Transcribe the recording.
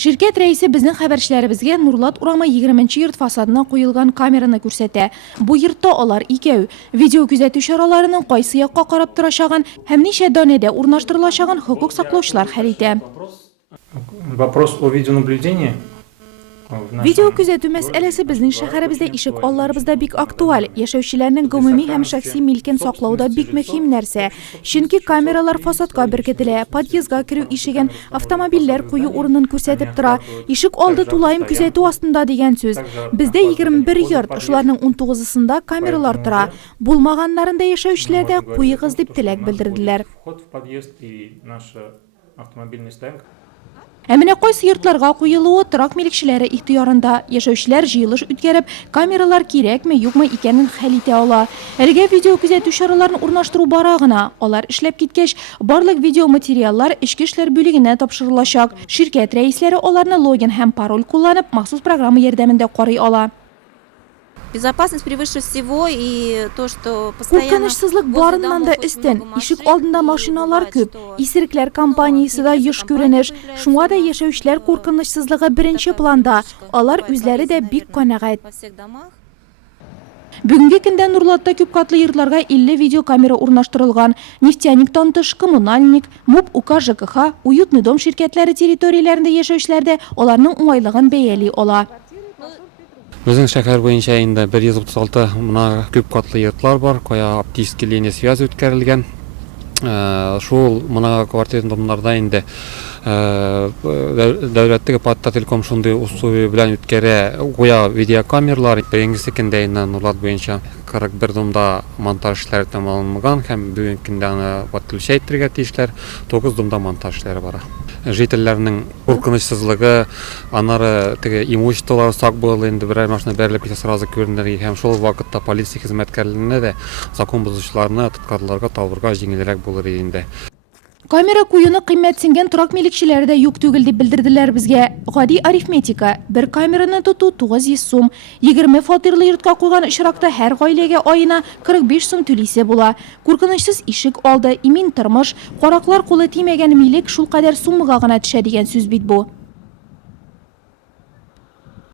Şirket reisi bizning xabarchilarimizga Nurlat Urama 20-yurt fasadına qo'yilgan kamerani ko'rsatdi. Bu yurtda ular ikkovi video kuzatuv choralarining qaysi yoqqa qarab turashag'an, hamda donada o'rnashtirilashag'an huquq saqlovchilar xarita. Вопрос о видеонаблюдении. Video kuzatuv masalasi bizning shaharimizda eshik ollarımızda bik aktual. Yashovchilarning umumiy ham shaxsiy milkin saqlovda bik muhim narsa. Chunki kameralar fasadga berkitiladi, podyezdga kiruv eshigan avtomobillar qo'yi o'rnini ko'rsatib tura. Eshik oldi tulayim kuzatuv ostida degan so'z. Bizda 21 yurt, shularning 19sida kameralar tura. Bo'lmaganlarida yashovchilarda qo'yi qiz deb tilak bildirdilar. Әміне qaysi yurtlarga qo'yiluvi turak milikchilari ixtiyorida. Yashovchilar jiyilish o'tkazib, kameralar kerakmi, yo'qmi ekanini hal eta ola. Erga video kuzatuv choralarini o'rnashtiruv barag'ina. Ular ishlab ketgach, barlik video materiallar ichki ishlar bo'ligiga topshirilajak. Shirkat raislari ularni login ham parol qo'llanib, maxsus programma yordamida qoray ola. Безопасность превыше всего, и то, что постоянно... Qo'rqinchsizlik boridan da istin. Eshik oldinda mashinalar ko'p. Isiriklar kompaniyasida yosh ko'rinish. Shunga da yashovchilar qo'rqinchsizligi birinchi planda. Ular o'zlari da bek qanoat. Bugungi kunda Nurlatda ko'p qatli yurtlarga 50 video kamera o'rnashtirilgan. Neftenik Tantish, Kommunalnik, MUP, UK, ЖКХ, Uyutni dom shirkatlari territoriyalarida yashovchilarda ularning o'ng'aylig'ini bayali ola. Bizning shahar bo'yicha endi 136 mına ko'p qatli yurtlar bor, qo'ya optik liniya связи o'tkazilgan. Шул мына квартираларда инде davlatdagi Patta Telekom shunday usubi bilan o'tkara qo'ya videokameralar birinchisi kunda Nurlat bo'yicha 41 domda montaj ishlari tamomlangan ham bugungi kunda vaqtincha ishlar 9 domda montaj ishlari bor. Жительләрнең qo'rqinchsizligi, anары теге имуществолары сак булды инде берәр машина бәрелеп китә сразу күренер һәм шул вакытта полиция хезмәткәрләренә дә закон бузучыларны тоткарларга табырга җиңелрәк булыр инде. Kamera kuyunu qiymatsingan turak milikchilari da yo'q tugil deb bildirdilar bizga. G'odiy arifmetika. Bir kamerani tutuv 900 so'm, 20 fatirli yurtga qo'ygan ishroqda har oilaga oyina 45 so'm to'lisa bo'la. Qo'rqinchsiz eshik oldi, imin turmush, qo'roqlar qo'li tegmagan milik shul qadar so'mga g'ana tushadigan so'z bit bu.